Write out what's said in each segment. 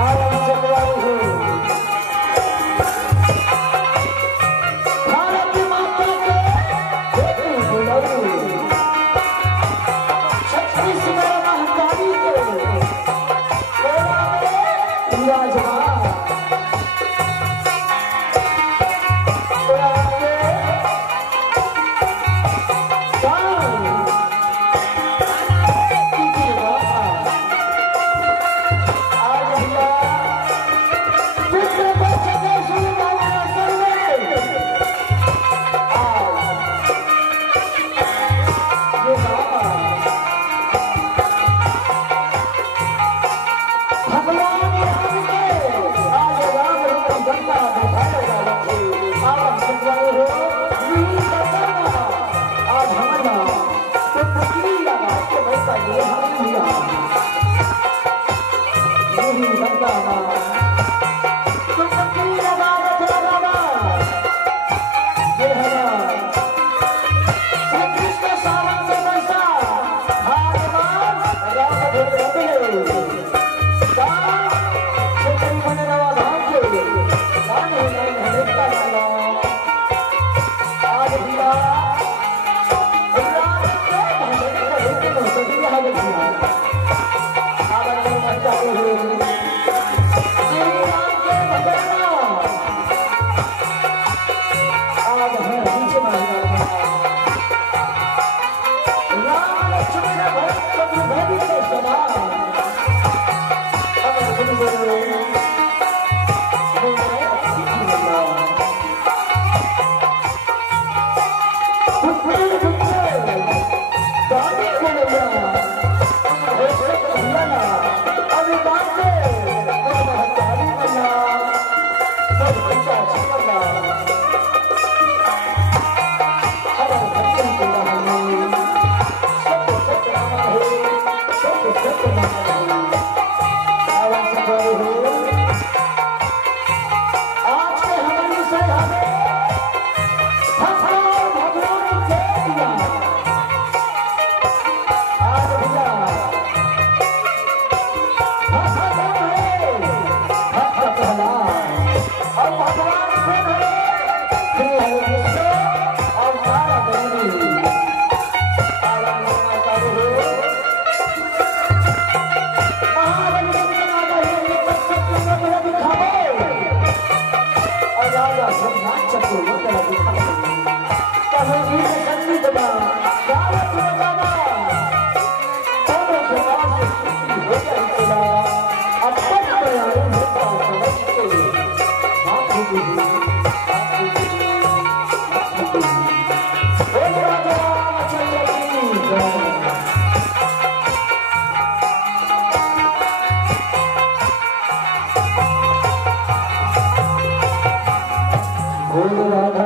Alam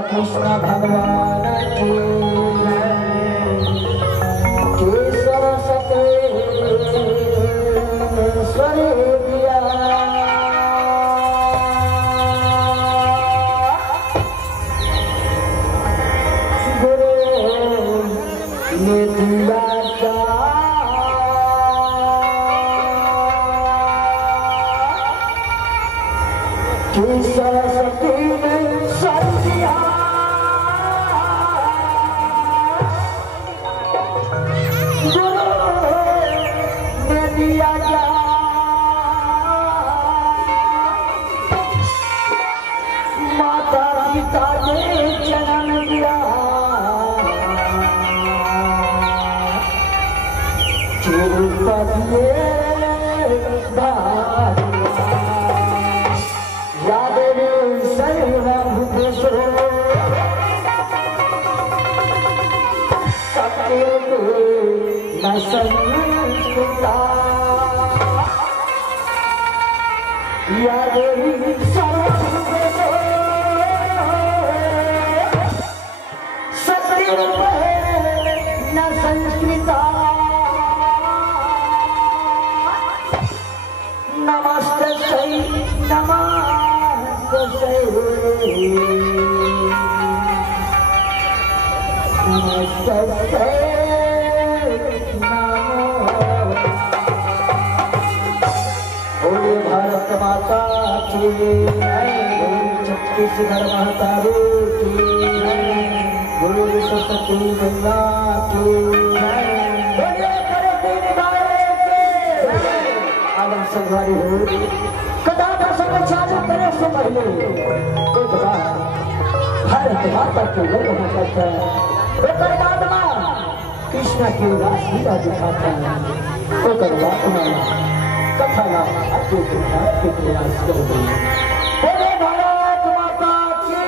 Krishna भगवान की केशव सतेश्वर दिया गुरु ने दिया केशव सती ने सर दिया माता पिता ने जन्म दिया संस्कृता नमस्ते नमस्ते नमस्ते बोले भारत माता की छत्तीसगढ़ माता की गुरु सरस्वती गंगा की आगम संघारी हो कथा का समय चालू करे से पहले एक बार भारत माता के लोग कहता है परमात्मा कृष्ण की रासलीला दिखाता है तो परमात्मा कथा ना आपके प्रयास कर रही है। बोले भारत माता की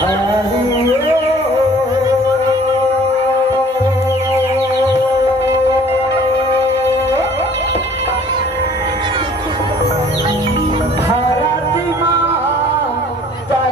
हरि भारत माता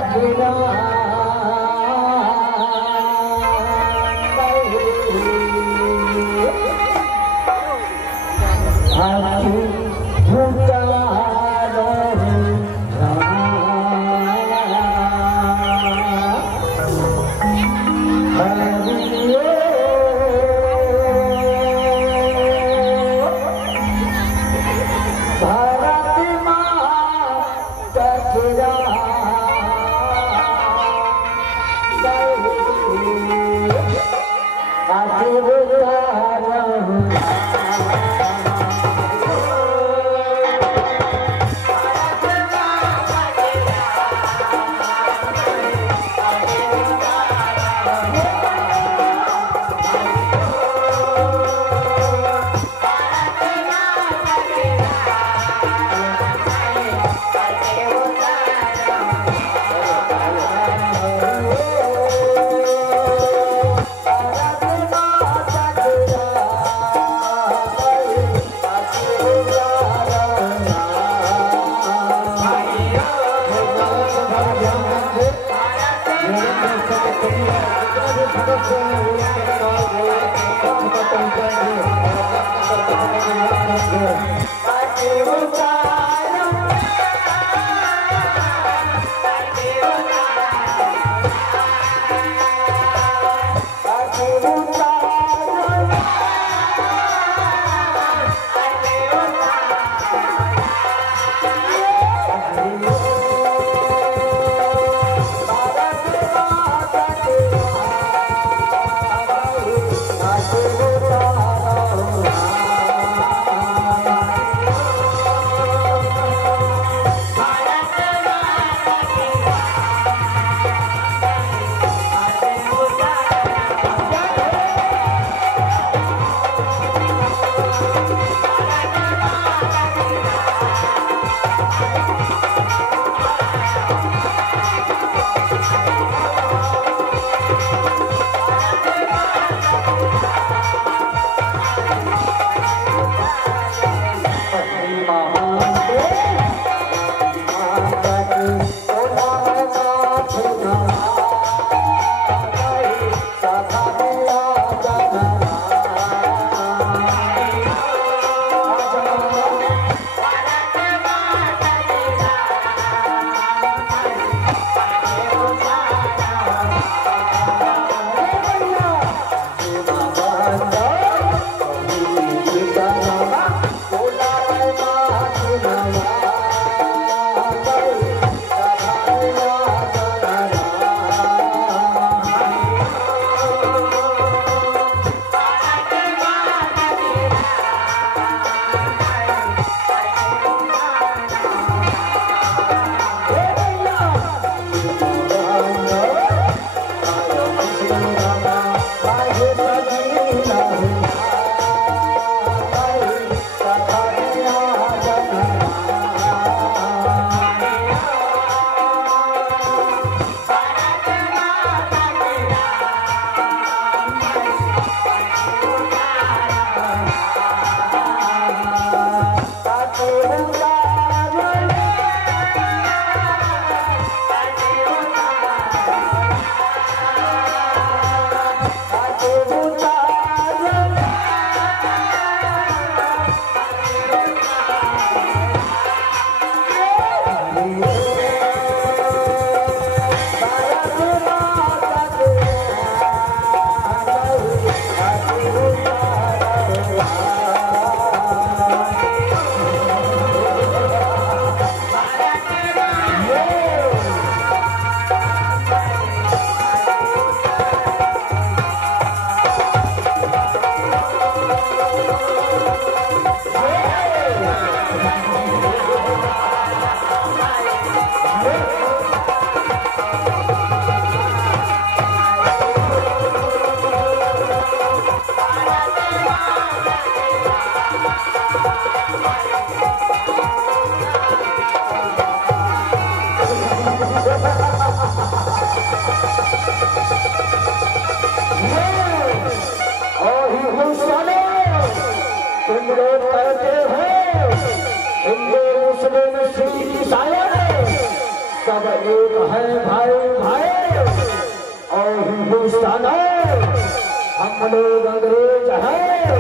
हम लोग अंग्रेज हैं,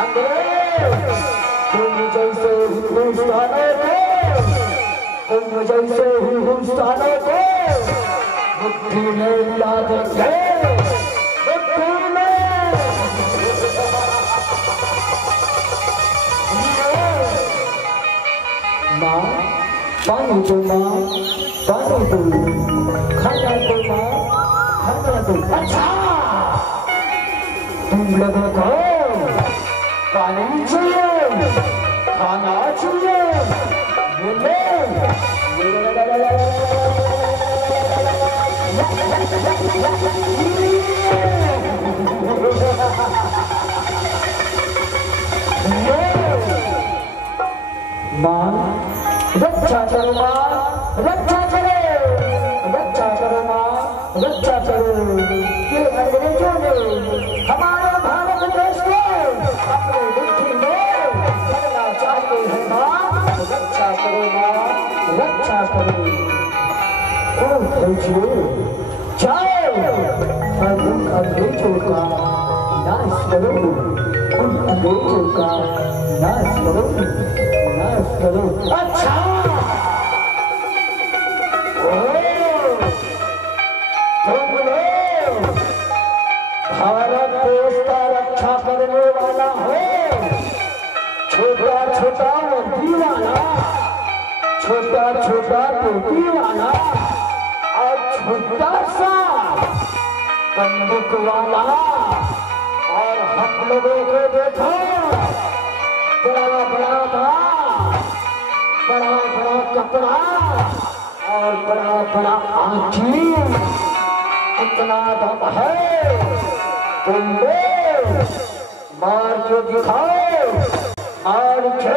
अंग्रेज। तुम जैसे हिंदुस्तानों को, तुम जैसे हिंदुस्तानों को मुट्ठी में मिला देंगे, मुट्ठी में। माँ पानी दो, माँ पानी दो, खाना दो माँ, खाना दो। अच्छा तुम लोगों को पानी चाहिए, खाना चाहिए, माँ रक्षा करो, माँ रक्षा करो, रक्षा करो माँ, रक्षा करो। ये अंग्रेजों ने हमारे भारत देश को अपने मुट्ठी में करना चाहते हैं माँ, रक्षा करो माँ, रक्षा करो। ओ बच्चों जाओ और उन अंग्रेजों का नाश करो, उन अंग्रेजों का नाश करो, नाश करो। अच्छा तुम लोग भारत देश का रक्षा करने वाला हो, छोटा छोटा टोपी वाला, छोटा छोटा टोपी वाला और छोटा सा बंदूक वाला। और हम लोगों को देखो बड़ा बड़ा बाल, बड़ा बड़ा कपड़ा और बड़ा बड़ा आँखी, इतना दम है। तुम लोग मार के दिखाओ, मार के।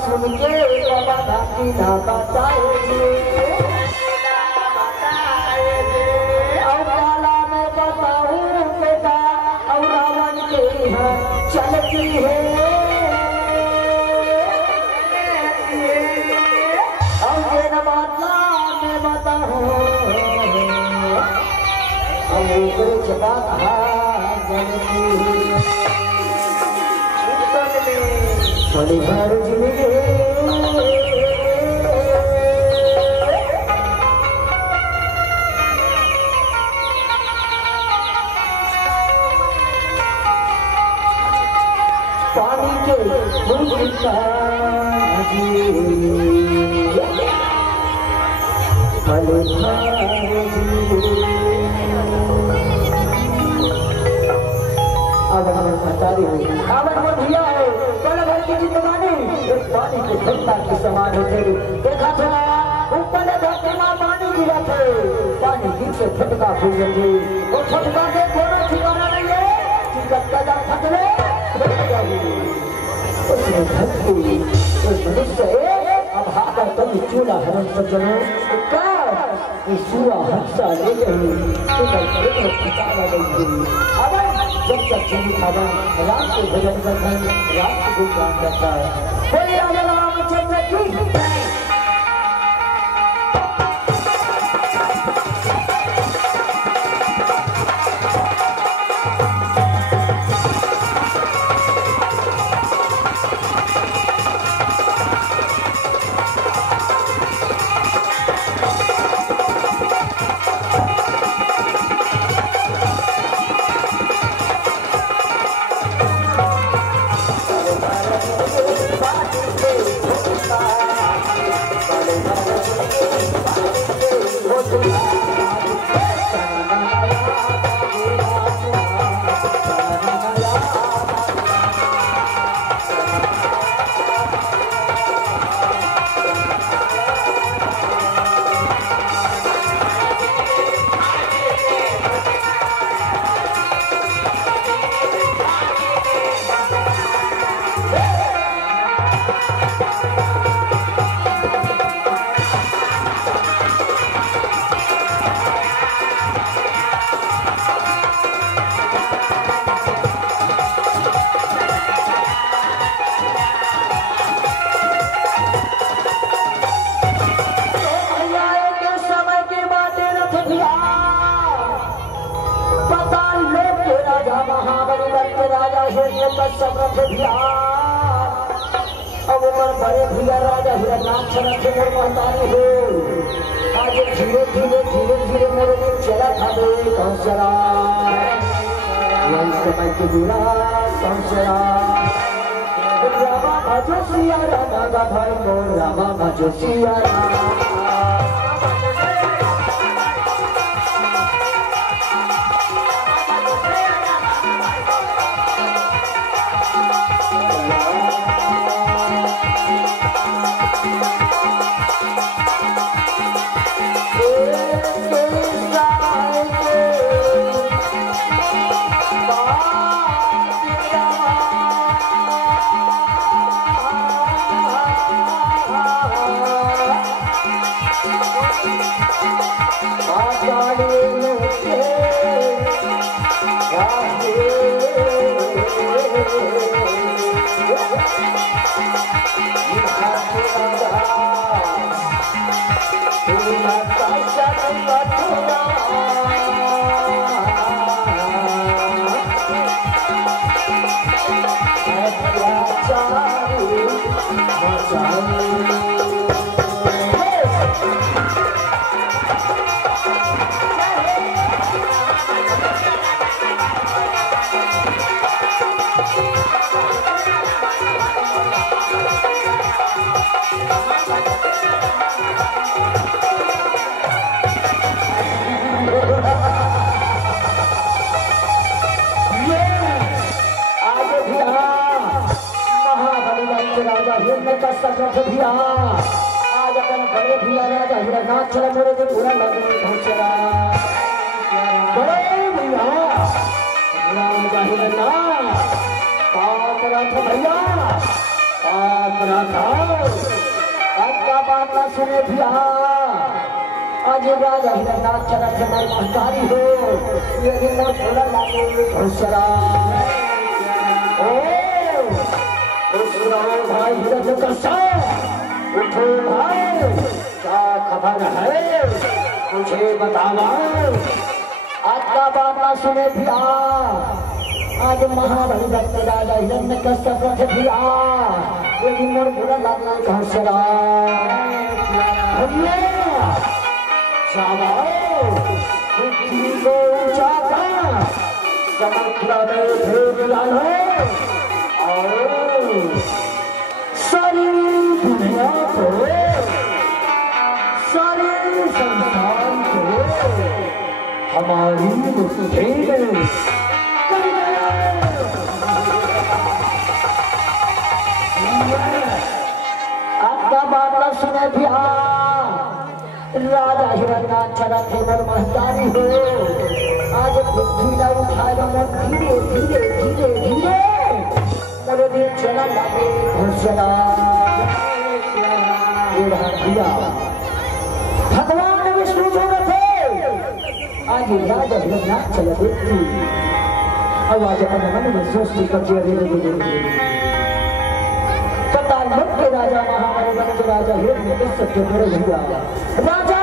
सुन के बाबा धाती ना बताएंगे, और काला में बताऊं बेटा, और रावण के यहाँ चलती है, और ये नवाला में बताऊं, और ऊपर चला जलती है। बड़ी भर जिंदगी पानी के मुर्गा आवन आवन महतारी हो आवन आवन भैया हो पल भर की जिंदगानी एक पानी के फुटता के समान होते देखा था ऊपर धरती में पानी गिरा थे पानी गिर के फटका फूल गई वो फटका के कोनो ठिकाना नहीं है कि कब कदम फटले उसने धरती उस मनुष्य अब हाथ तुम चूल्हा हरम सज्जनों क्या ईश्वरा हंसा ले गई तो कल पिता गई अब जब तक जीवित आवा रात को भजन करना रात को गुणगान करता है कोई रामचंद्र की अब उमर बड़े भैया राजा हिरनाक्ष रखे मोर महतारी हो आज धीरे धीरे धीरे धीरे मेरे दिन चला था बे कौन चला यही समय के बिना कौन चला रामा भजो सिया रामा भाई को रामा भजो सिया आज अपन बड़े भैया राजा हिरनाक्ष मेरे दिन बुरा लगे पहुंचरा बड़े भैया राजा हिरनाक्ष पाप रथ भैया पाप रथ आपका बात ना सुने भैया आज राजा हिरनाक्ष मेरे महतारी हो ये दिन बहुत बुरा लगे पहुंचरा भाई हिरण्यकश्यप उठो भाई क्या खबर है मुझे बताओ आज का बात ना सुने भैया आज महाभक्त राजा हिरण्यकश्यप रखे भैया लेकिन मोर बुरा लगना कहाँ से पृथ्वी को ऊंचा कर समुद्र में भेद डालो सारी दुनिया को सारे संसार को हमारी मुट्ठी में कर दे। बात न सुने ध्या राजा हिरण्यनाथ चला थे मोर महतारी हो आज पृथ्वी उठाए मन धीरे धीरे धीरे धीरे मोर दिल चला लागे घोषणा भगवान विष्णु जो थे आज राजा हिरण्यनाथ चला देखती आवाज अपने मन में सोचती कब्जे के राजा महामारी बन के राजा हिरण्य के सत्य बड़े हुआ राजा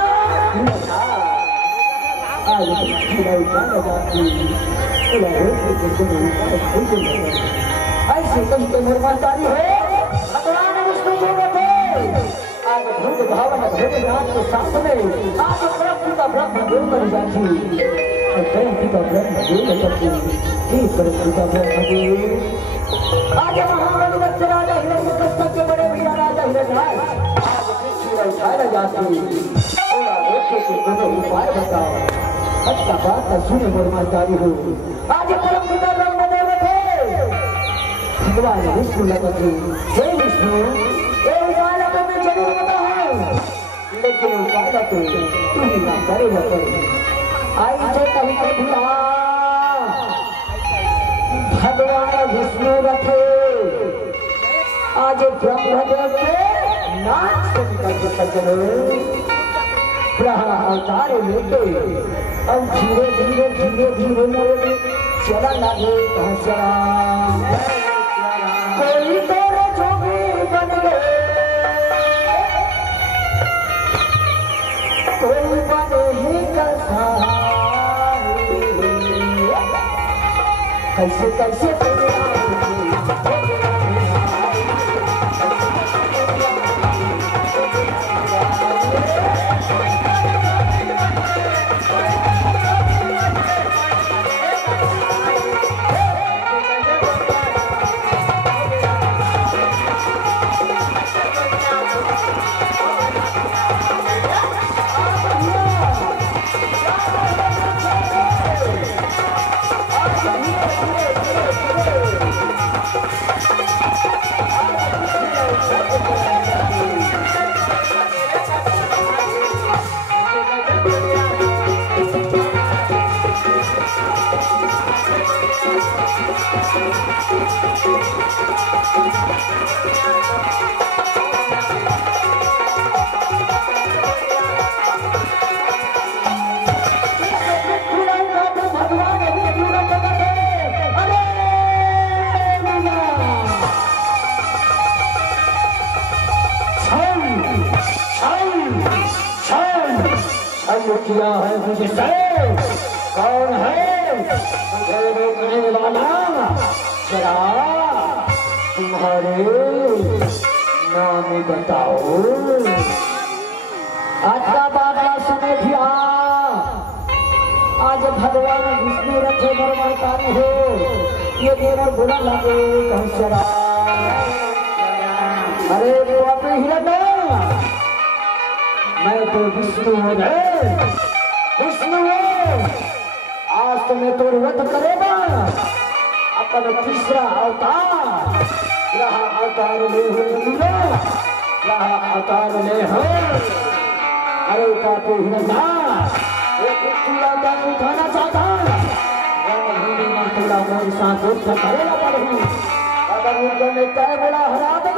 आज ऐसे कहीं तो निर्मातारी है भगवान विष्णु जो थे आज भूत भावना भोलेनाथ के सामने आज ब्रह्म का ब्रह्म देव बन जाती और ब्रह्म का ब्रह्म देव करती ब्रह्म का ब्रह्म देव आज महाबली बच्चे राजा हिरण्यकश्यप के बड़े भैया राजा हिरण्यनाथ आज पृथ्वी उठाया जाती बोला देखे के कोनो उपाय बताओ अच्छा बात न सुने मोर महतारी हो आज परम पिता ब्रह्म देव थे भगवान विष्णु लगते हे विष्णु ये उपाय तो मैं जरूर बताऊं लेकिन उपाय तो तू ही ना करेगा आई से कहीं कभी भगवान विष्णु रखे आज ब्रह्मदेव के नाच करके सजने ब्रह्म अवतार लेते अब धीरे धीरे धीरे धीरे मोरे चला लगे घसरा कोई तोरे जोगी बन गए कोई बने ही कसाई कैसे कैसे किया है मुझे कौन है मुझे रोकने वाला जरा तुम्हारे नाम बताओ आज का बात सुने धिया आज भगवान विष्णु रखे महतारी हो ये मेरा बुरा लगे घसरा अरे हिरण्य मैं तो विष्णु हूँ विष्णु आज तो मैं तो व्रत करेगा अपन तीसरा अवतार रहा अवतार ले हो रहा अवतार ले हो अरे का तो हिरण्या वो पृथ्वी अवतार उठाना चाहता थोड़ा मोर साथ करेगा पड़ेगी अगर उनको में तय बड़ा हरा दे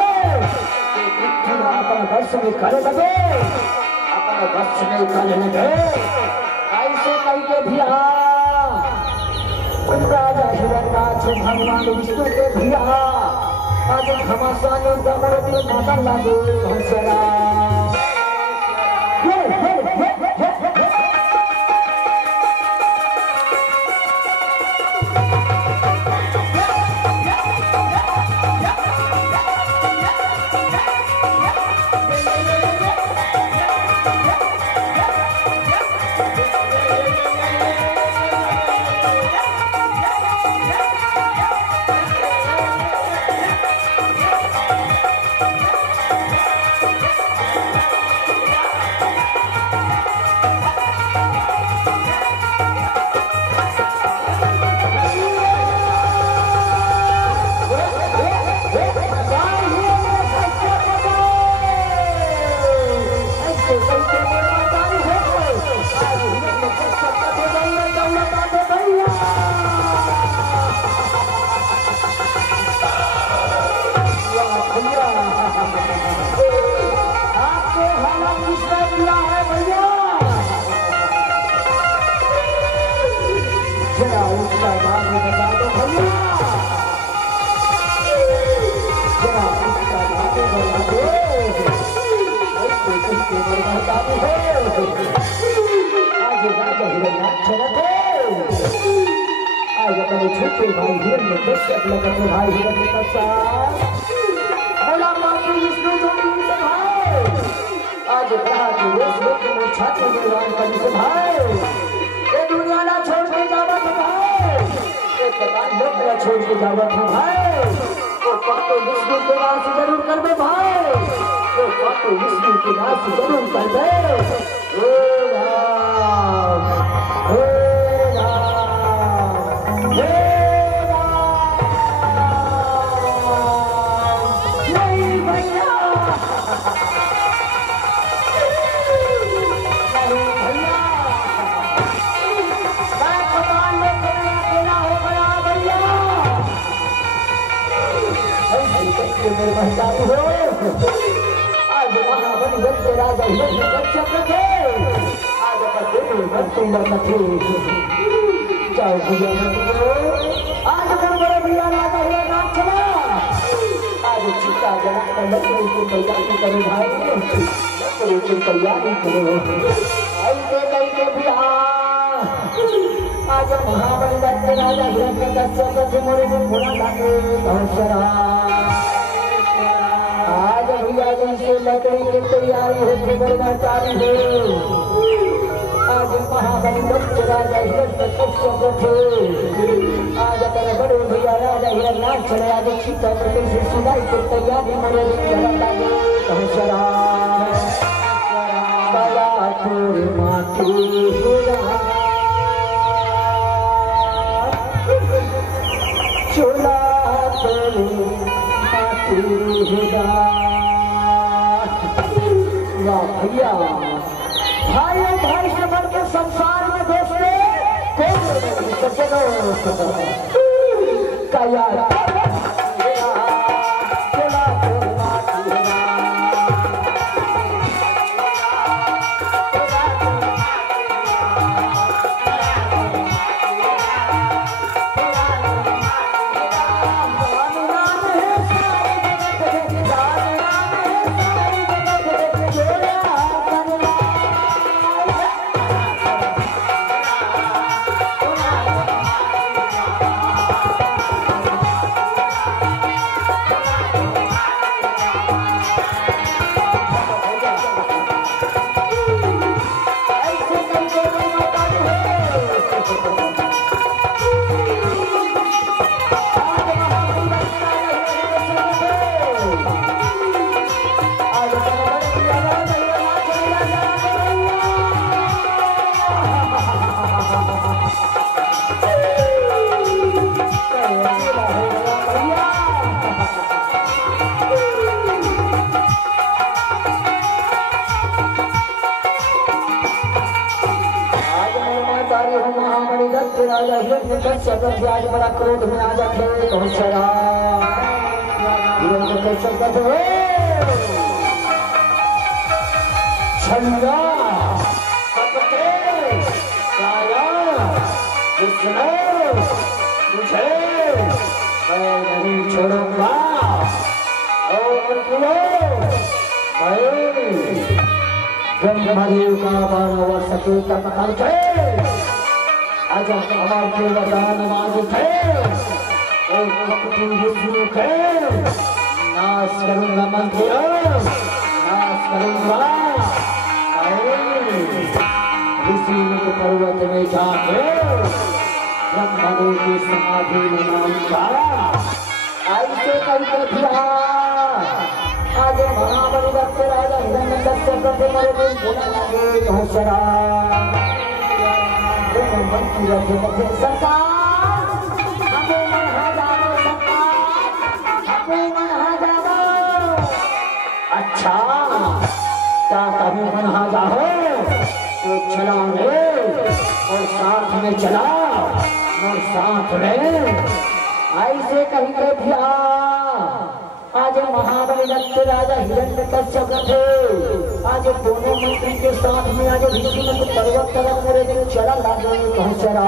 पृथ्वी अपन वर्ष में करे लगे वक्ष में कर लगे ऐसे कही के भिया राजा हिरण्यनाथ भगवान विष्णु के भिया आज घमासान गमन माता लागो घसरा जरा उसका नाम बता दो भैया, जरा उसका नाम बता दो, किसके बता दो। आज राजा हिरण्याक्ष थे, आज अपने छोटे भाई हिरण्यकश्यप लगते भाई हिरण्यकश्यप बोला बापू विष्णु जो भाई आज कहा कि इस लोक में छात्र निर्वाण करने से भाई ये दुनिया ना छोड़ के जावा तो भाई एक प्रकार लोक ना छोड़ के जावा तो भाई वो पक्के विष्णु के नाम से जरूर कर दे भाई, वो पक्के विष्णु के नाम से जरूर कर दे। हे राम हे राम हे राम नहीं भैया आज महाबली के राजा हिरण्यकश्यप थे, आज जाओ भैया आज बड़े भैया राजा हिरण्याक्ष चला, आज चिता जला कर लकड़ी की तैयारी करो भाई, लकड़ी की तैयारी करो ऐसे करके बिहार आज महाबली के राजा हिरण्यकश्यप थे मोरे बुरा लागे दशरा आज भैया जैसे लकड़ी की तैयारी होती बर्बादी हो, आज महाबली राजा हिरण्यकश्यप थे, आज अपने बड़े भैया राजा हिरण्याक्ष ने आज सीता से सुधाई की तैयारी मेरे दशरा बाबा तोरे माटी चोला तोरे वाह भैया भाई भाई से बढ़ के संसार में दोस्तों कया आज बड़ा क्रोध में आ जाते छोड़ूंगा ब्रह्मदेव का 12 वर्ष के तपकाल आज हमारे वरदान मांग थे विष्णु थे नाश करूंगा मंदिर नाश करूंगा ऋषि पर्वत में जाके ब्रह्मदेव की समाधि में नाऊंगा ऐसे करके दिया आज महाबली राजा हिरण्यकश्यप थे मेरे दिल बुरा लगे हौसला सरकार अच्छा क्या कभी मना जाओ तो चला रे और साथ में चला और साथ में ऐसे कहीं के भी आज महाबली राजा हिरण्यकश्यप थे आज दोनों मंत्री के साथ में आज ऋषि पर्वत तरफ मेरे दिन चला लागे पहुंचरा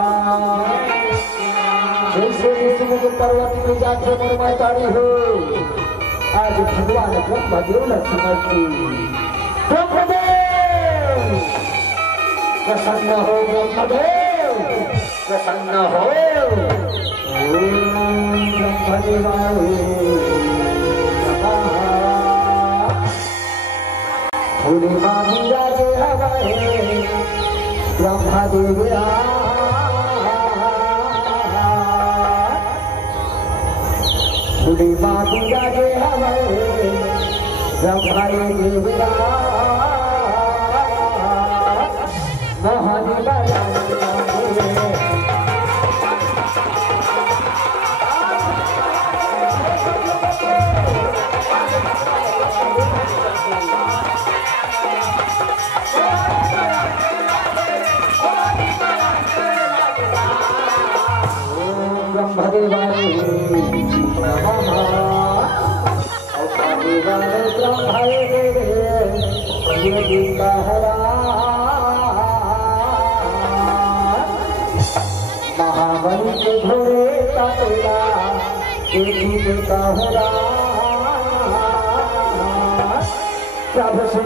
जैसे ऋषि के पर्वत में जाके मुरमा तारी हो आज भगवान ब्रह्मदेव न समझती ब्रह्मदेव प्रसन्न हो ब्रह्मदेव प्रसन्न हो ब्रह्मदेवाय पूर्णिमा विराजे हवाए ब्रह्मदेव पूर्णिमा विराजे हवाए ब्रह्मदेव महाबली के घोड़े का तेरा प्रभु से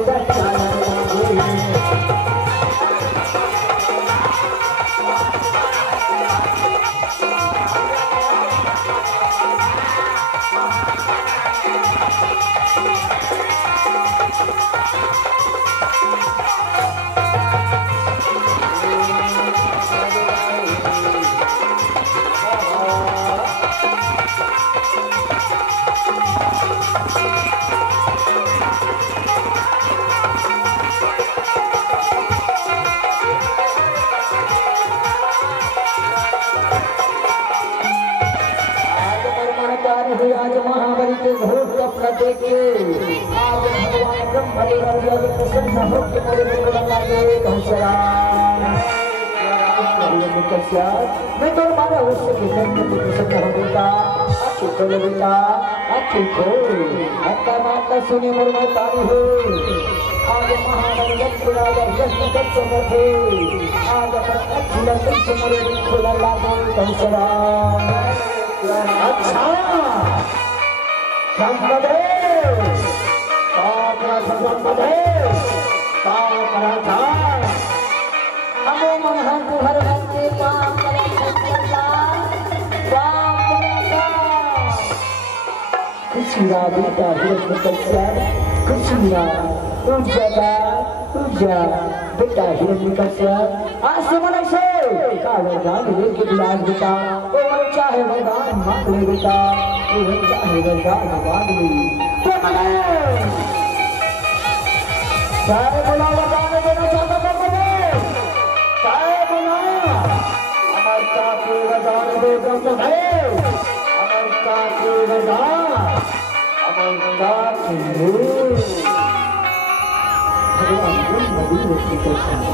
आज महाबली के घोष अपना देखिए आज भगवान ब्रह्मदेव प्रसन्न होकर मेरे को लगे मैं तो मारा उससे प्रसन्न हो बेटा अच्छी खोलो बेटा अच्छी खोल अक्का माता सुनी मुर्मा तारी हो आज महाबली राजा जश्न करते बैठे आज अच्छी लड़की से मेरे को लगे अच्छा ब्रह्मदेव ब्रह्मदेव हमें मनहंत भर के काम खुशिया बेटा हिरण्यकश्यप खुशिया पूजा बेटा हिरण्यकश्यप आज से मन से वरदान लेके विराज बेटा वो चाहे वरदान मांग ले बेटा वो चाहे वरदान मांग ले चाहे बोला वरदान देना चाहता ब्रह्मदेव चाहे बोला अमरता के वरदान दे ब्रह्मदेव अमरता के वरदान अमरता के भगवान ब्रह्मदेव की कृपा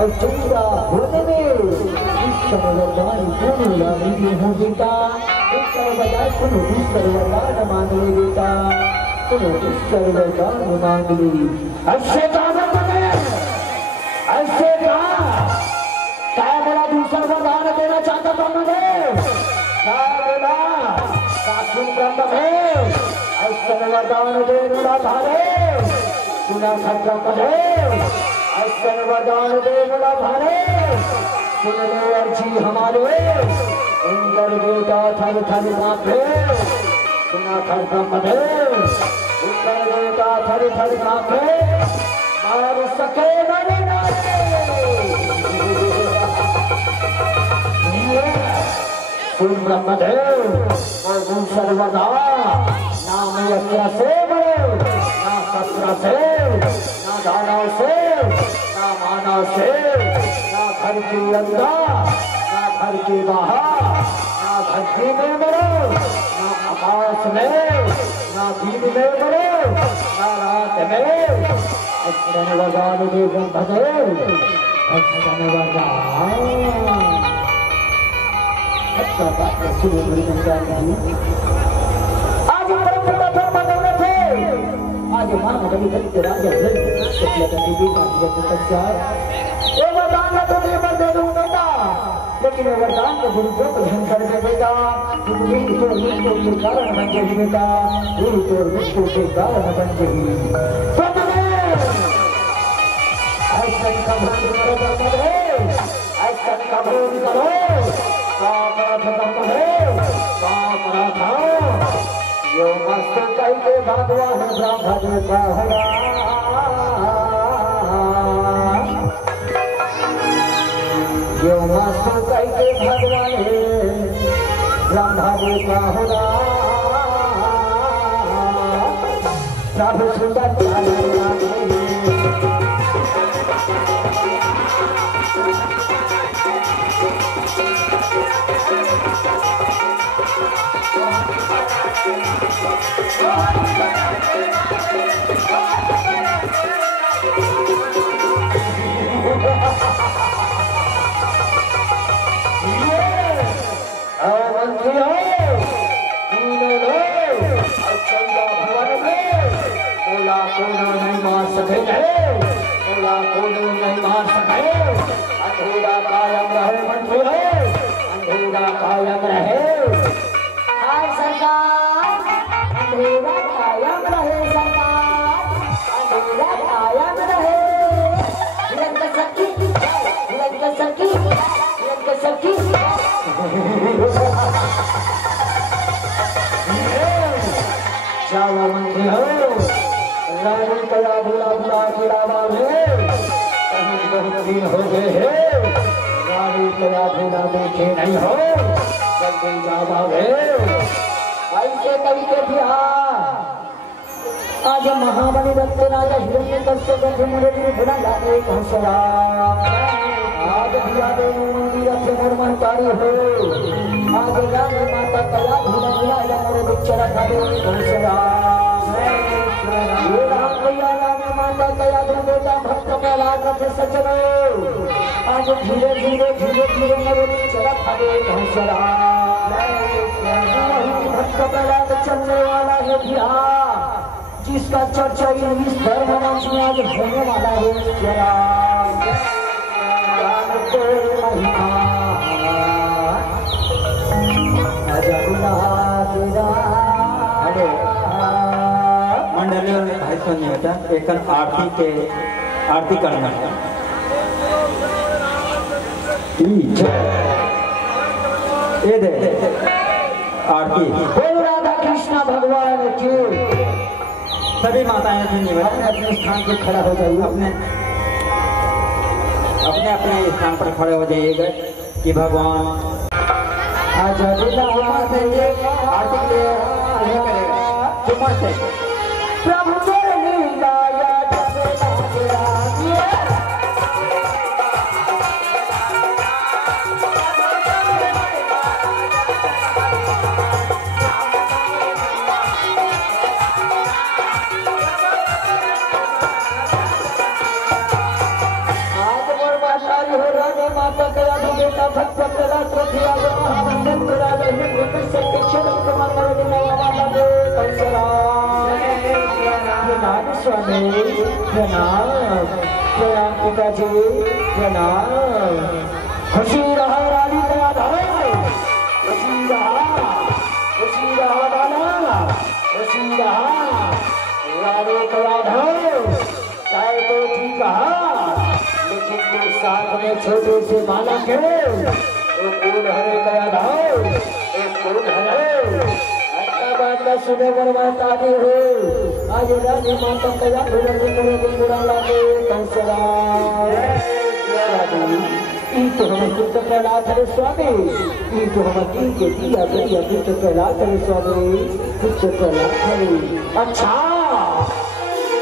और चंद्रा होने में इस सर्वदान पूर्ण लाभी हो बेटा इस सर्वदान पूर्ण इस सर्वदान मांग ले बेटा पूर्ण इस सर्वदान मांग ले ऐसे कहा ऐसे कहा क्या बोला दूसरा वरदान देना चाहता ब्रह्मदेव क्या बोला साक्षी ब्रह्मदेव ऐसे वरदान देना भारे सुना ब्रह्मदेव ऐसे वरदान देना भारे सुन लो अर्जी हमारे इंद्र बेटा थर थर कांपे सुना थर ब्रह्मदेव इंद्र बेटा थर थर कांपे मार सके नहीं सुन ब्रह्मदेव और सर्वदा नाम अस्त्र से बड़े ना शस्त्र से ना दानव से ना मानव से ना घर के अंदर ना घर के बाहर ना धरती में मरो ना आकाश में ना दिन में मरो ना रात में धन्यवाद ब्रह्मदेव धन्यवाद आज आज महाबली दत्त राजा शुक्लपति जी का पश्चात ये वरदान मैं तुझे पर दे दूं बेटा, लेकिन ये वरदान को दुरुपयोग नहीं कर दे बेटा, मेरी तो मृत्यु के कारण बन गई बेटा, मेरी तो मृत्यु के कारण बन गई। तो तुम्हें ऐसा कबूल करो, ऐसा कबूल करो, पाप था यो मस्त कई के भगवान ब्रह्म का होला, यो मस्त कई के भगवान ब्रह्म का होला, प्रभु सुंदर नहीं मार सके, अंधेरा कायम रहे मंदिर, अंधेरा कायम रहे सरकार, अंधेरा कायम रहे सरकार, अंधेरा कायम रहे। चलो मंदिर हो रानी कला बुला बुला के रावण कहीं बहुत दिन हो गए हैं, रानी कला बुला देखे नहीं हो, जल्दी जाओगे ऐसे तरीके भी। आज महाबली दत्त राजा हिरण्यकश्यप को मेरे लिए बुला लाए कंसरा, आज भियादे मंदिर से मोरमंतारी हो, आज रानी माता कला बुला बुला मोरे बिचरा खादे कंसरा, माता कया बेटा भक्त प्रहलाद रथ सचनो, आज धीरे धीरे धीरे धीरे मेरे चला खादे कंसरा, भक्त प्रहलाद चलने वाला है बिहार, जिसका चर्चा इस धर्म मंच में आज होने वाला है। मंडलियों में भाई सुनिए बेटा, एक आरती करना ये दे आरती राधा कृष्ण भगवान की सभी माताएं सुनिए बेटा, अपने स्थान पर खड़ा हो जाइए, अपने स्थान पर खड़े हो जाइएगा कि भगवान आज आरती करेगा चुम्मा से प्रभु भक्त प्रहलाद राजा महामंडल राजा हिरण्यकश्यप के चरण कमल में विनय वाला दे कंसरा, प्रणाम स्वामी, प्रणाम प्रणाम पिताजी, प्रणाम। खुशी रहा रानी का धाम, खुशी रहा बाला, खुशी रहा रानी का धाम, चाहे तो ठीक कहा, लेकिन तू साथ में छोटे से माला के एक कौन हरे गया धाव, एक कौन हरे अच्छा बात का सुने बर्बाद आदि हो, आज रानी माता कया भूल बुरा लागे कंसरा, ई तो हम चित्त प्रहलाद हरे स्वामी, ई तो हम की के दिया बढ़िया चित्त प्रहलाद हरे स्वामी, चित्त प्रहलाद हरे। अच्छा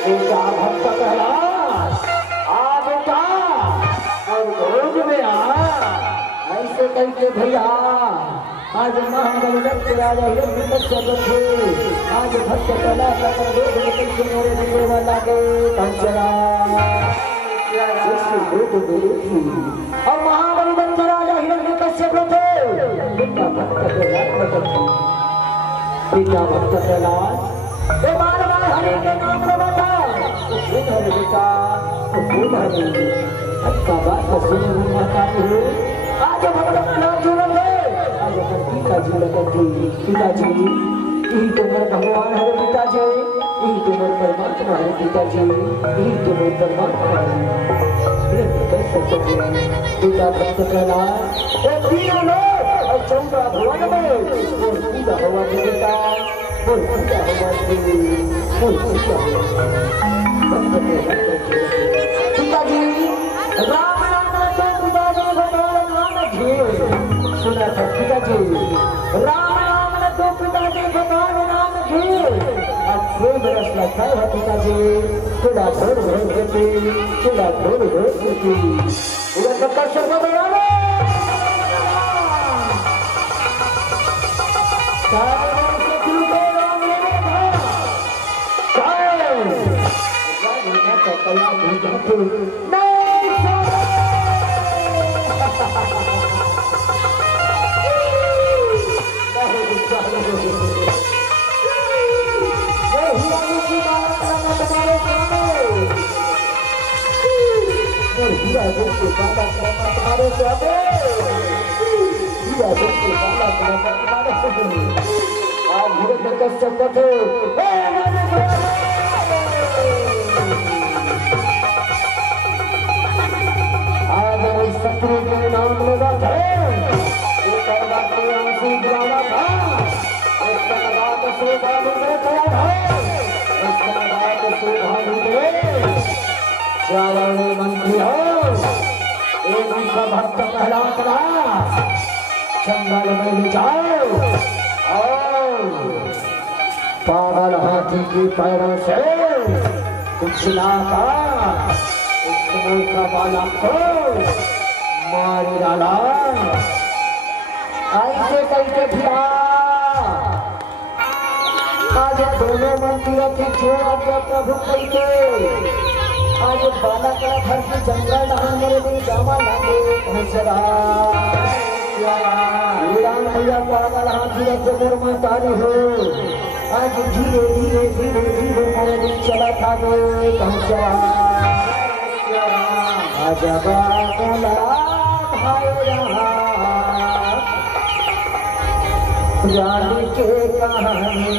बेटा भक्त प्रहलाद ऐसे करके भैया आज महाबली दत्त राजा हिरण्यकश्यप थे, आज भक्त कला का रोग निकल के मोरे निकले वाला गए कंसरा, और महाबली दत्त राजा हिरण्यकश्यप थे पिता भक्त प्रहलाद, ये बार बार हरि के नाम में बता सुन हरि बेटा सुन हरि अच्छा बात तो सुने हुए माता जी आज भगवान का जीवन है आज पिताजी लगती पिताजी यही तुम्हारे भगवान है पिताजी यही तुम्हारे परमात्मा है पिताजी यही तुम्हारे परमात्मा है पिता भक्त कहला तीनों लोग और चौदह भवन में पूजा हुआ बेटा पूजा हुआ पिताजी राम नाम तो पिताजी भगवान नाम जी सुना था पिताजी राम नाम तो पिताजी भगवान नाम जी अब कोई बरस लगता है पिताजी थोड़ा थोड़ भर देते थोड़ा थोड़ भर देते पूरा सबका शर्मा बना शत्रु के नाम लगा था मंत्री हो एक उनका भक्त पहला करा जंगल में ले जाओ और पागल हाथी के पैरों से कुचलाकर का बाला को मार डाला ऐसे करके फिरा आज दोनों मंदिरों की जोड़ा के प्रभु करके आज बाला का घर की जंगल नहा मेरे लिए जामा लागे पहुंचरा राम भैया पागल हाथी जबर मातारी हो आज धीरे धीरे धीरे धीरे मेरे लिए चला था पहुंचरा अजबा बोला भाई रानी के कहानी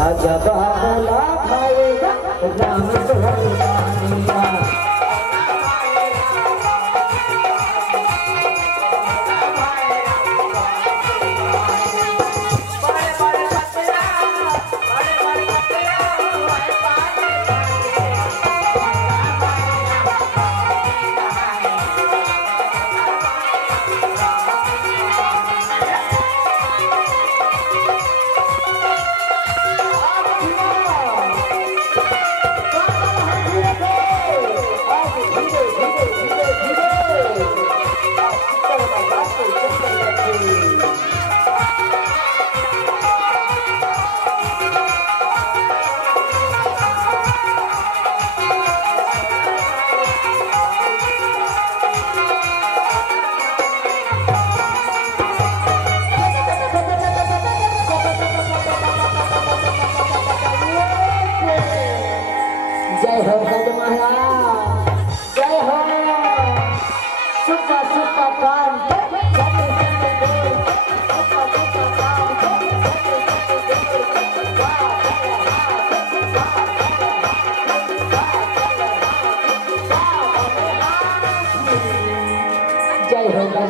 अजबा बोला भाई राम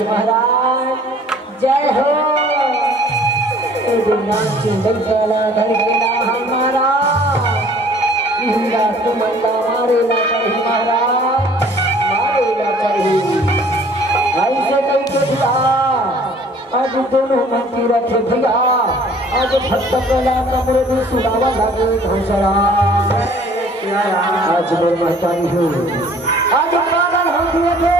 महाराज जय हो हमारा मारे ना करी महाराज मारे ना करी ऐसे कैसे भैया आज दोनों मंदिर रखे भैया आज भक्त कला कमरे में सुनावा लगे घोषणा आज मेरे महतारी हो आज पागल हो दिए थे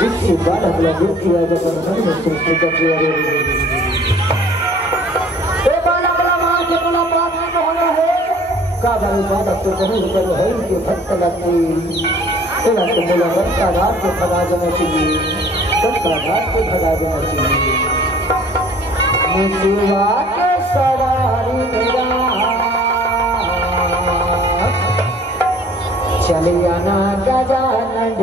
इससे बालक लगे किया जब घर में सोचते कटिया का भाई बालक तो कहीं करो है कि भक्त लगती तेरा तो बोला भक्ता रात को भगा देना चाहिए भक्ता रात को भगा देना चाहिए मुझवा के सवारी मेरा चलिया ना गजानन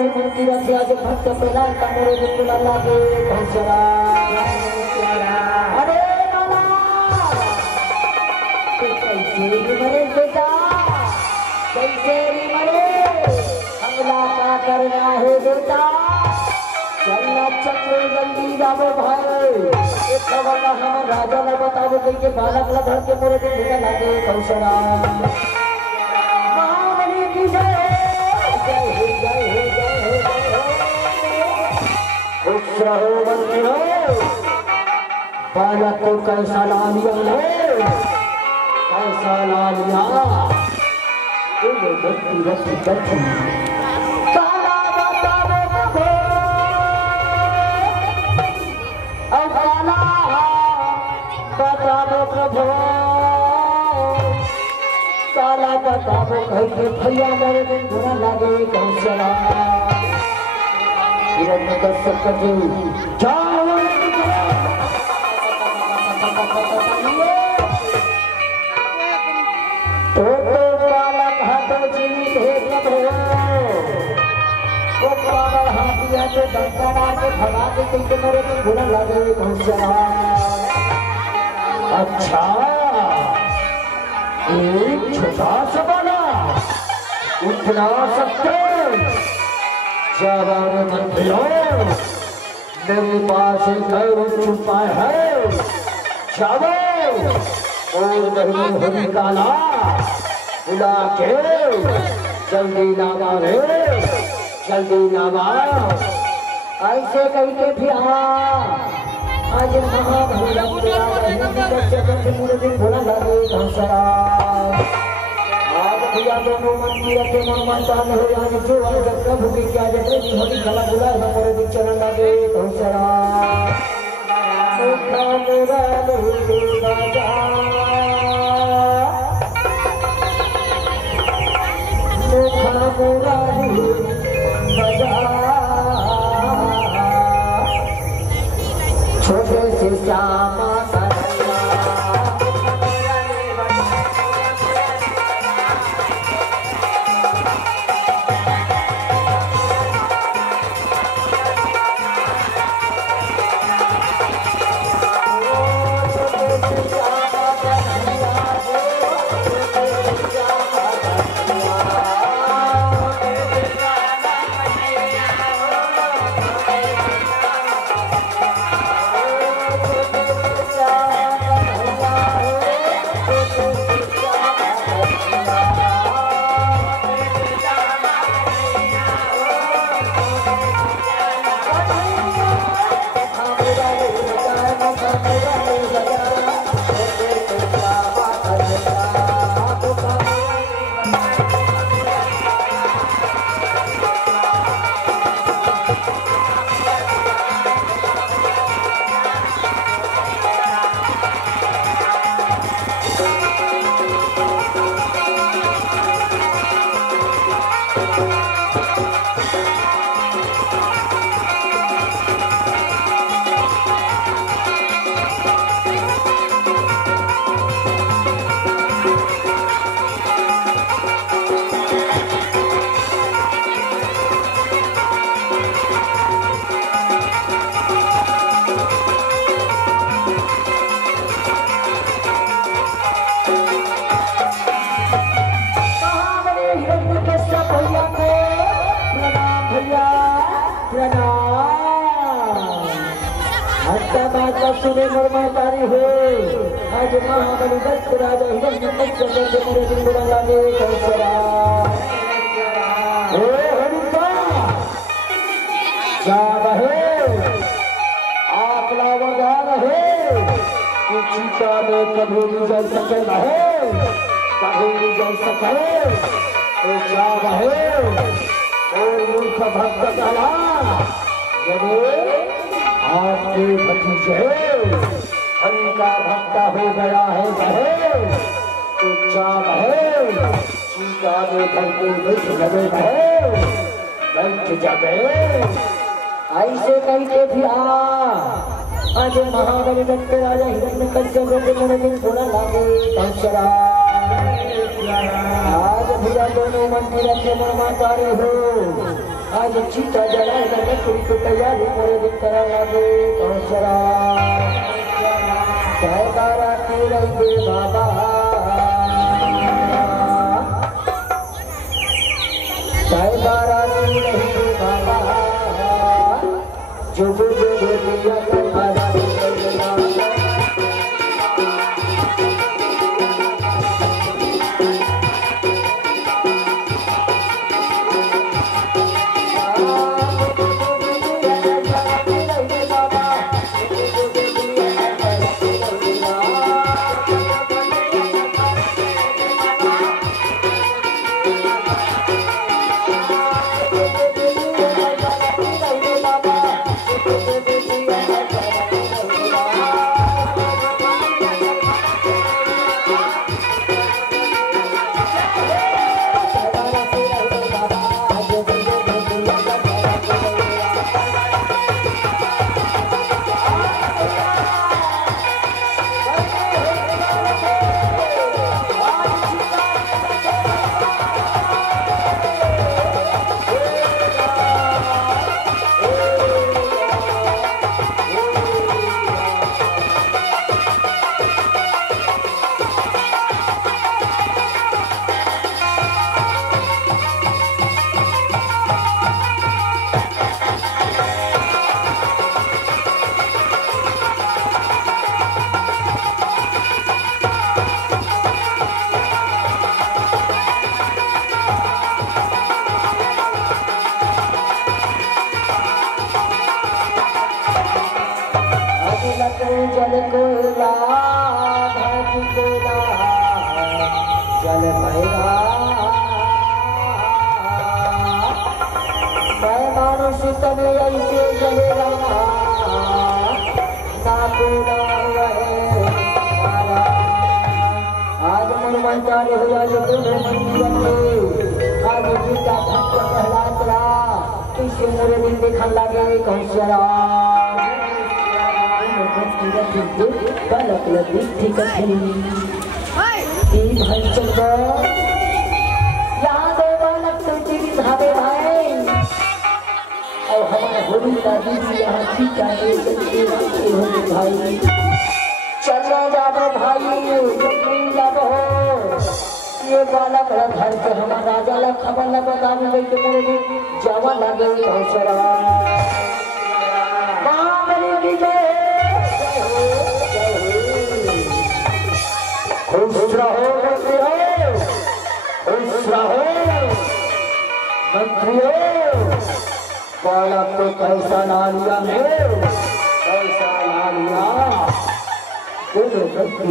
भक्त प्रदान तमरे बिल्कुल अल्लाह के घोषणा अरे माला कैसे मरे बेटा कैसे मरे हमला का करना है बेटा चलना चक्र जल्दी जाओ भाई एक खबर हम राजा ने बताओ कि बालक ला धर के मेरे दिन निकल आगे घोषणा महाबली की जय बालक को कैसा ला लिया कैसा ला लिया काला बताओ अब काला बताओ प्रभु काला बताओ कहीं के भैया मेरे दिन बुरा लगे कैसा कर सकते तो बालक हाथों जीवित है वो पागल हाथिया के दंकड़ा के भगा के तुमको मेरे को बुरा लगे घुसरा अच्छा एक छोटा सा बाला उठना सकते जवान मंत्रियों मेरे पास एक उपाय है जाओ और नहीं हो निकाला बुला के जल्दी लावा रे जल्दी लावा ऐसे कहीं के भी आज महाभूला पूरे दिन भोला लगे घंसरा भैया दोनों मंदिर के मन मानता हो आज जो अलग प्रभु की क्या जैसे होली खला बुला हमारे दिन चरण लगे घंसरा मुखा मुरा नहीं राजा मुखा मुरा नहीं राजा छोटे से श्यामा हट्टा बात सुने मरमा तारी हो आज महाबली दत्त राजा हिरण्यकश्यप के मेरे दिन बुरा लागे कंसरा ओ हरिता जा रहे आप लावगा रहे चीता में कभी नहीं जल सके रहे कभी नहीं जल सके तो जा रहे और मूर्ख भक्त कला यदि आपके भतीजे हरि का भक्ता हो गया है कहे तो क्या कहे सीता में करके बैठ लगे कहे बैठ जाते ऐसे कहते भी आज महाबली दत्त राजा हिरण्यकश्यप के मेरे दिन थोड़ा लागे कंसरा आज भैया दोनों मंदिर के मर्माचार्य हो आज चीता जलाएगा लकड़ी को तैयारी पूरे दिन करा लागे कंसरा जयकारा की रही बाबा जयकारा की रही बाबा जो दिया तुम्हारा जल कोला धरती कोला जल भैरा मैं मानुष तब ऐसे जलेगा ना कोला आज मन मंत्रालय हुआ जो आज गीता भक्त प्रहलाद रहा इसे मेरे दिन देखा लगे कंसरा और हमारे होली का दीदी यहाँ ठीक भाई चलो जाओ भाई जाओ ये बालक घर से हमारा राजा ला खबर न बता जावा लगे खुश रहो मंत्रियों बालक तो कैसा ना लिया कैसा ना लिया दोनों मंत्री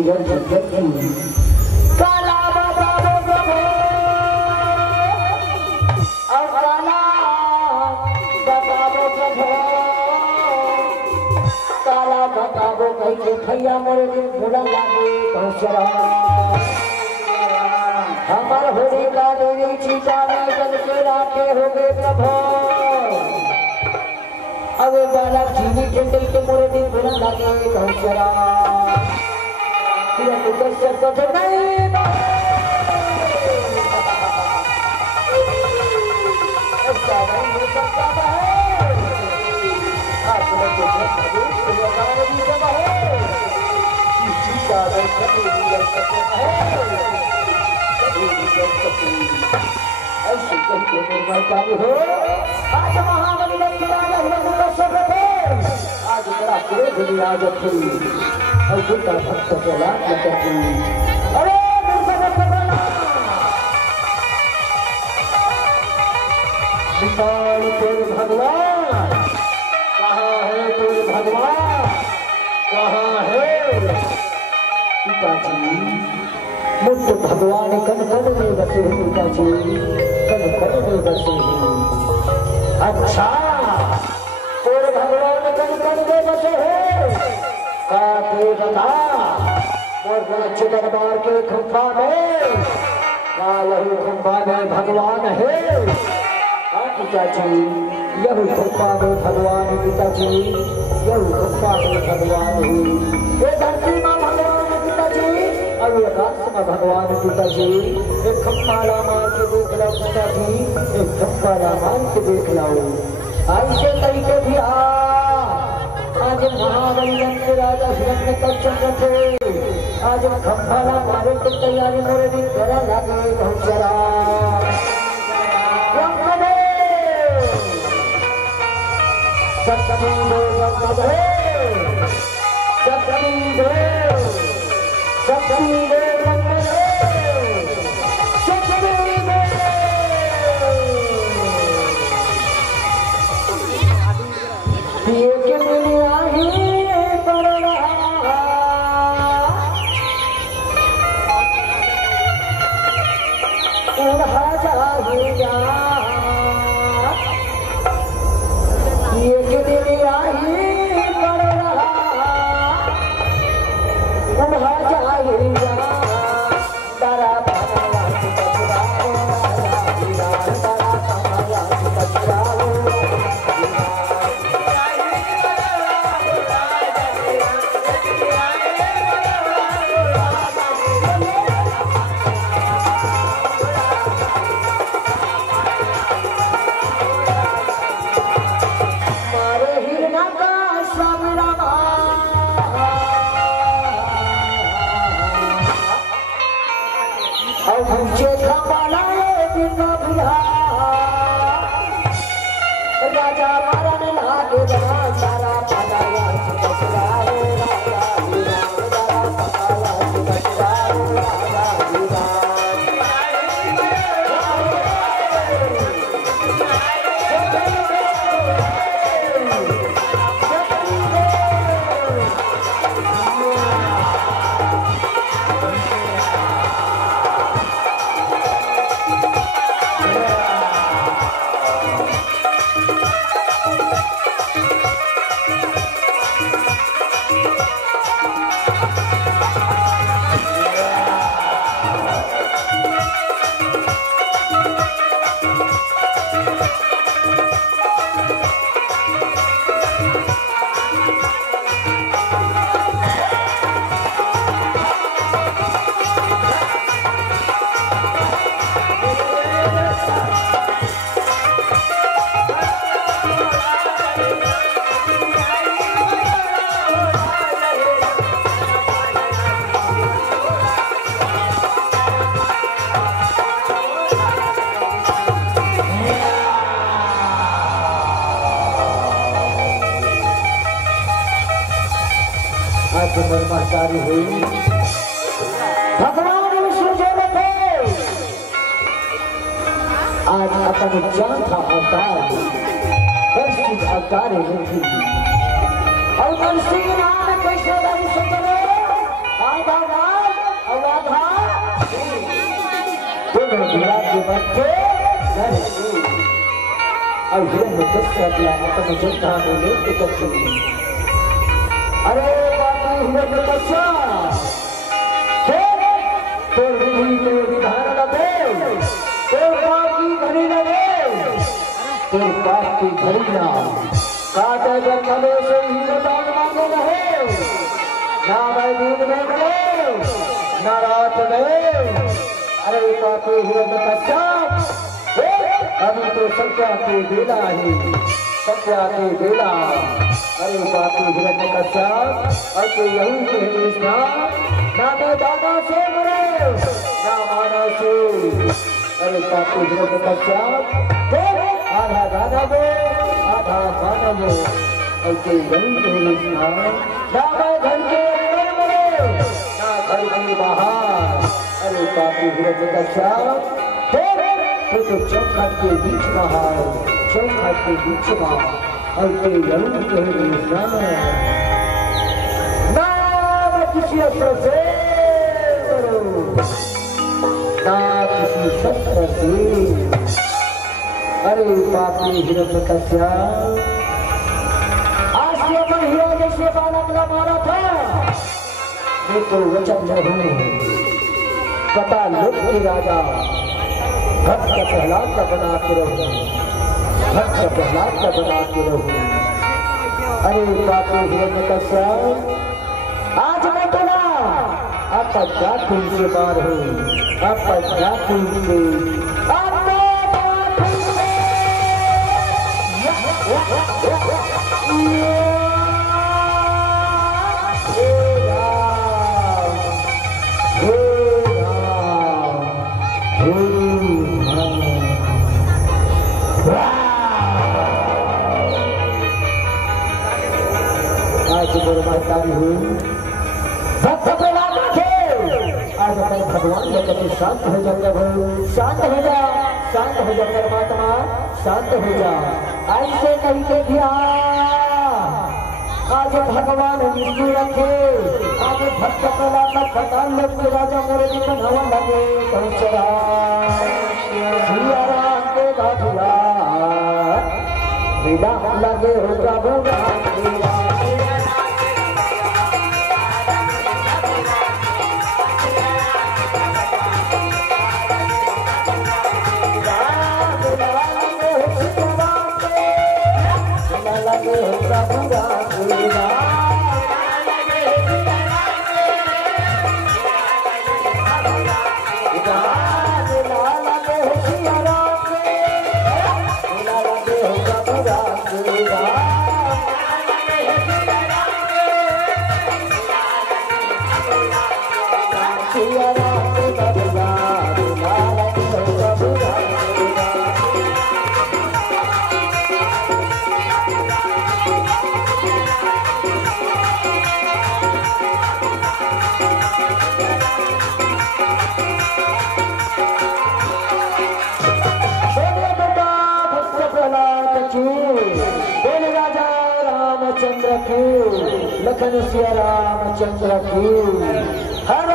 काला बताओ प्रभु और काला बताओ प्रभु काला बताओ कैसे भैया मोरे दिन भूला लागे कंसरा हमार होली का देवी चीता में जल के राखे हो गए प्रभु अब बाला जीवी टेंडल के मोरे दिन भूला लागे कंसरा तो कैसे कथे नहीं ऐसा नहीं हो सकता है आप लोग ऐसे करके निर्माण हो आज महाबली दत्त राजा हिरण्यकश्यप आज बड़ा क्रोध मेरी आज थी और दूसरा भक्त के लाख लगी। अरे विशाल तेरे भगवान कहाँ है, तेरे भगवान कहाँ है? पिताजी मुझे भगवान कन कन में बसे हैं, पिताजी कन कन में बसे हैं। अच्छा तेरे भगवान कन कन में बसे हैं, काटे बता और राज्य दरबार के खुफा में कालहू खुफा में भगवान है। पिताजी यही खुफा में भगवान, पिताजी यही खुफा में भगवान है। ये धरती में भगवान पिताजी और ये आकाश में भगवान पिताजी। एक खम्बाला मार के देख लो पिताजी, एक खम्बाला मार के देख लो। ऐसे तरीके भी आज महाबली के राजा हिरण्य कश्यप थे, आज खम्बाला मारे की तैयारी मेरे भी जरा लगे बहुत जरा। सप्तमी महतारी हुई भगवान विष्णु थे। आज अपन जान था अवतार अवतार थी और बंसी नाम कैसे दोनों गुलाब के बच्चे और हिरण्य कश्यप अपन जोधा में लेके चलते। अरे हिरण्य कश्यप तोर विधि के विधान न दे, तोर पाप की घड़ी न दे, तोर पाप की घड़ी न काटे जंगलों से ही वरदान मांगे रहे, ना मैं दिन में मिले ना रात में। अरे पापी हिरण्य कश्यप अभी तो सत्या के बेला है, सत्या के बेला। अरे पापी हिरण्य कश्यप अब तो यही कहना ना मैं दादा से मरे ना माना से। अरे पापी हिरण्य कश्यप आधा दादा दो आधा माना दो, ऐसे रंग ना मैं घर के अंदर मरे ना घर के बाहर। अरे बापू हिरण्य कश्यप तो चौखट के बीच बाहर, चौखट के बीच बाहर ऐसे रंग ना किसी अस्त्र से ना किसी शस्त्र से। अरे बापू हिरण्य कश्यप जैसे बालक ने मारा था मैं तो वचन में हूँ पता लोक के राजा भक्त प्रहलाद का बना के रहूं, भक्त प्रहलाद का बना के रहूं। अरे बापू हिरण्य कश्यप आज मैं तुला आपका क्या कुल से बार हूँ, आपका क्या कुल से महतारी हुई भक्त प्रहलाद थे। आज अपने भगवान ने कभी शांत हो जाएगा भाई, शांत हो जा, शांत हो जा परमात्मा, शांत हो जा। ऐसे कहीं के भी आज भगवान निश्चय रखे। आज भक्त प्रहलाद का पताल लोग के राजा मेरे जीवन हवन लगे पहुंचरा राम के बाबुला विदा लगे होगा भगवान लखन सिया रामचंद्र की हर